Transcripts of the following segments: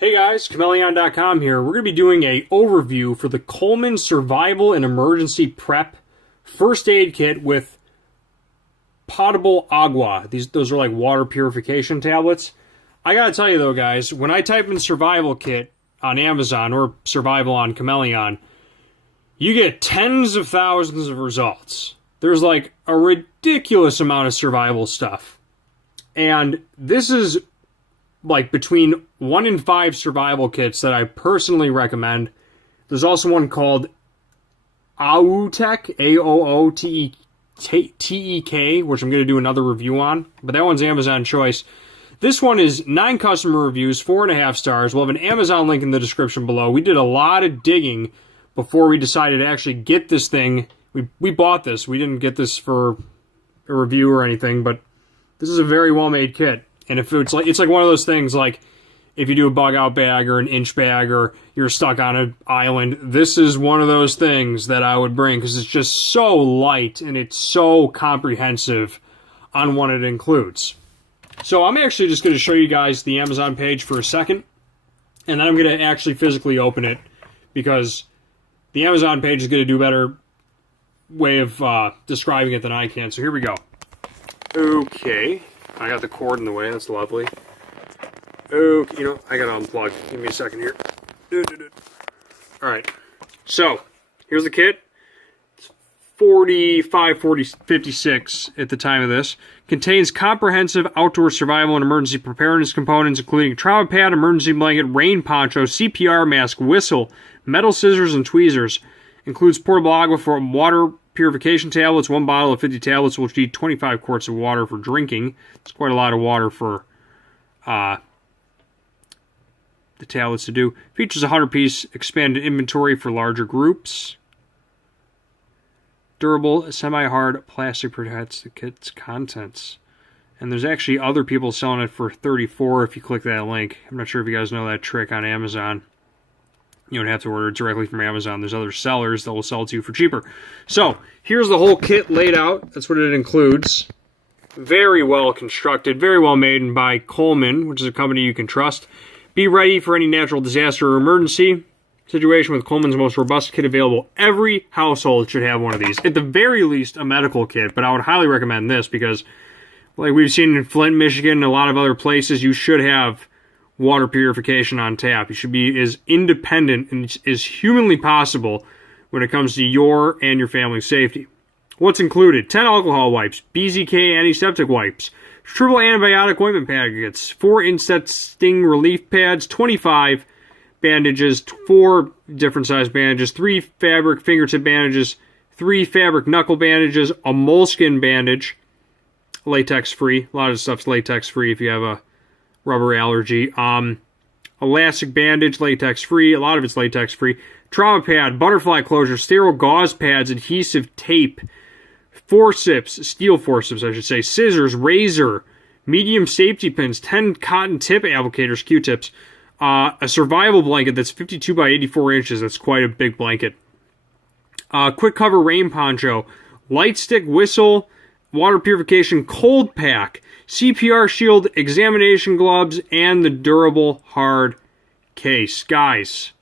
Hey guys, Chmelaeon.com here. We're going to be doing a overview for the Coleman Survival and Emergency Prep First Aid Kit with potable agua. Those are like water purification tablets. I gotta tell you though guys, when I type in survival kit on Amazon or survival on Chmelaeon, you get tens of thousands of results. There's like a ridiculous amount of survival stuff. And this is like between 1 and 5 survival kits that I personally recommend. There's also one called Aootek, Aootek, which I'm going to do another review on, but that one's Amazon choice. This one is 9 customer reviews, 4.5 stars. We'll have an Amazon link in the description below. We did a lot of digging before we decided to actually get this thing. We bought this. We didn't get this for a review or anything, but this is a very well-made kit. And if it's like one of those things, like if you do a Bugout bag or an inch bag or you're stuck on an island, this is one of those things that I would bring because it's just so light and it's so comprehensive on what it includes. So I'm actually just going to show you guys the Amazon page for a second, and then I'm going to actually physically open it because the Amazon page is going to do a better way of describing it than I can. So here we go. Okay. I got the cord in the way. That's lovely. Okay, I gotta unplug. Give me a second here. Alright. So, here's the kit. It's 56 at the time of this. Contains comprehensive outdoor survival and emergency preparedness components, including trauma pad, emergency blanket, rain poncho, CPR mask, whistle, metal scissors, and tweezers. Includes portable agua for water purification tablets, 1 bottle of 50 tablets, which need 25 quarts of water for drinking. It's quite a lot of water for the tablets to do. Features a 100-piece expanded inventory for larger groups. Durable, semi-hard plastic protects the kit's contents. And there's actually other people selling it for $34 if you click that link. I'm not sure if you guys know that trick on Amazon. You don't have to order it directly from Amazon. There's other sellers that will sell it to you for cheaper. So, here's the whole kit laid out. That's what it includes. Very well constructed, very well made, and by Coleman, which is a company you can trust. Be ready for any natural disaster or emergency situation with Coleman's most robust kit available. Every household should have one of these. At the very least, a medical kit, but I would highly recommend this because, like we've seen in Flint, Michigan, and a lot of other places, you should have water purification on tap. You should be as independent and as humanly possible when it comes to your and your family's safety. What's included? 10 alcohol wipes, BZK antiseptic wipes, triple antibiotic ointment packets, 4 insect sting relief pads, 25 bandages, 4 different size bandages, 3 fabric fingertip bandages, 3 fabric knuckle bandages, a moleskin bandage, latex-free. A lot of stuff's latex-free if you have a rubber allergy. Elastic bandage, latex-free. A lot of it's latex-free. Trauma pad, butterfly closure, sterile gauze pads, adhesive tape, forceps, steel forceps, I should say, scissors, razor, medium safety pins, 10 cotton tip applicators, Q-tips, a survival blanket that's 52 by 84 inches. That's quite a big blanket. Quick cover rain poncho, light stick whistle, water purification cold pack, CPR shield, examination gloves, and the durable hard case. Guys,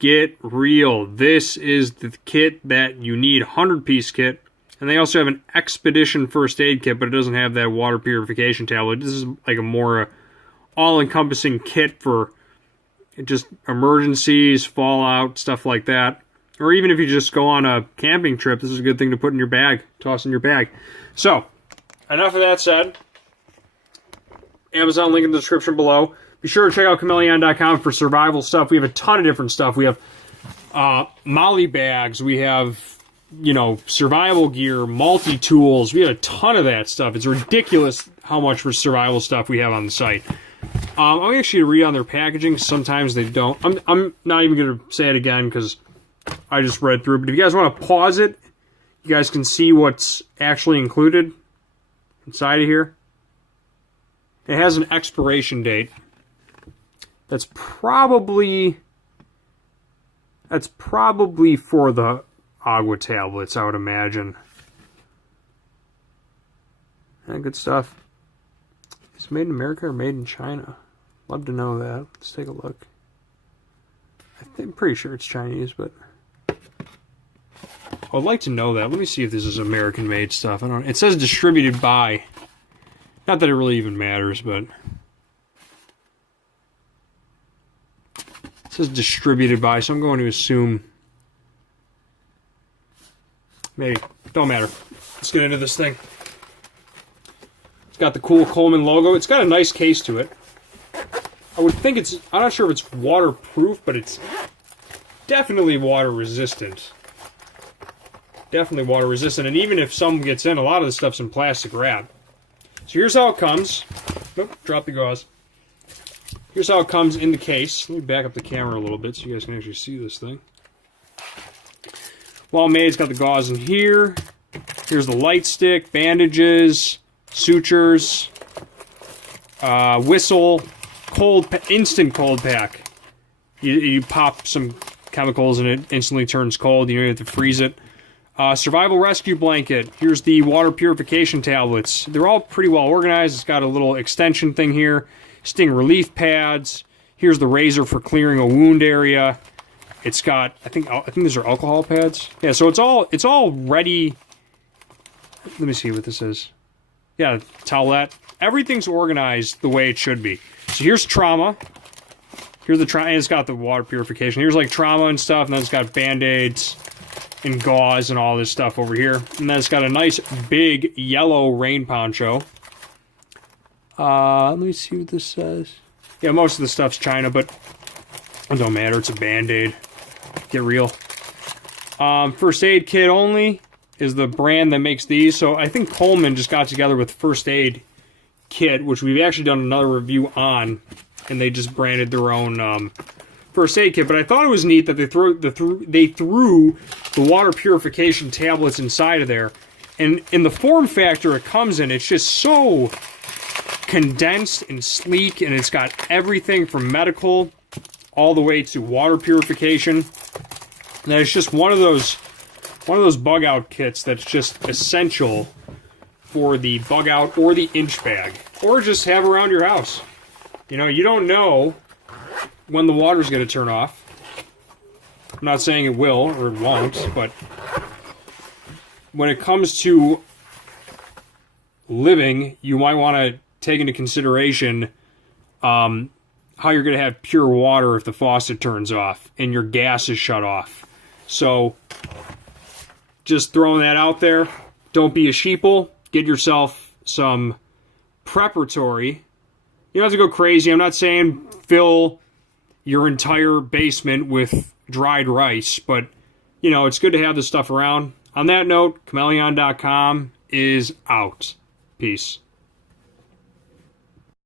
get real. This is the kit that you need. 100-piece kit. And they also have an expedition first aid kit, but it doesn't have that water purification tablet. This is like a more all-encompassing kit for just emergencies, fallout, stuff like that. Or even if you just go on a camping trip, this is a good thing to put in your bag, toss in your bag. So, enough of that said. Amazon link in the description below. Be sure to check out Chmelaeon.com for survival stuff. We have a ton of different stuff. We have molly bags. We have, survival gear, multi-tools. We have a ton of that stuff. It's ridiculous how much for survival stuff we have on the site. I'm actually going to read on their packaging. Sometimes they don't. I'm not even going to say it again because I just read through it. But if you guys want to pause it, you guys can see what's actually included inside of here. It has an expiration date. That's probably for the agua tablets, I would imagine. Good stuff. Is it made in America or made in China? Love to know that. Let's take a look. I'm pretty sure it's Chinese, but I'd like to know that. Let me see if this is American-made stuff. I don't. It says distributed by. Not that it really even matters, but it says distributed by, so I'm going to assume. Maybe. Don't matter. Let's get into this thing. It's got the cool Coleman logo. It's got a nice case to it. I would think it's... I'm not sure if it's waterproof, but it's definitely water resistant. Definitely water resistant. And even if some gets in, a lot of the stuff's in plastic wrap. So here's how it comes. Nope, drop the gauze. Here's how it comes in the case. Let me back up the camera a little bit so you guys can actually see this thing. Well made, it's got the gauze in here. Here's the light stick, bandages, sutures, whistle, instant cold pack. You pop some chemicals and it instantly turns cold. You don't have to freeze it. Survival rescue blanket. Here's the water purification tablets. They're all pretty well organized. It's got a little extension thing here. Sting relief pads. Here's the razor for clearing a wound area. It's got, I think these are alcohol pads. Yeah, so it's all ready. Let me see what this is. Yeah, towelette. Everything's organized the way it should be. So here's trauma. Here's the trauma, and it's got the water purification. Here's like trauma and stuff, and then it's got band-aids and gauze and all this stuff over here. And then it's got a nice big yellow rain poncho. Let me see what this says. Yeah, most of the stuff's China, but it don't matter. It's a band-aid. Get real. First aid kit only is the brand that makes these. So I think Coleman just got together with First Aid Kit, which we've actually done another review on, and they just branded their own First Aid Kit. But I thought it was neat that they threw the water purification tablets inside of there. And in the form factor it comes in, it's just so condensed and sleek, and it's got everything from medical all the way to water purification. And it's just one of those bug-out kits that's just essential for the bug-out or the inch bag, or just have around your house. You know, you don't know when the water's going to turn off. I'm not saying it will or it won't, but when it comes to living, you might want to take into consideration how you're going to have pure water if the faucet turns off and your gas is shut off. So, just throwing that out there. Don't be a sheeple. Get yourself some preparatory. You don't have to go crazy. I'm not saying fill your entire basement with dried rice, but, you know, it's good to have this stuff around. On that note, Chmelaeon.com is out. Peace.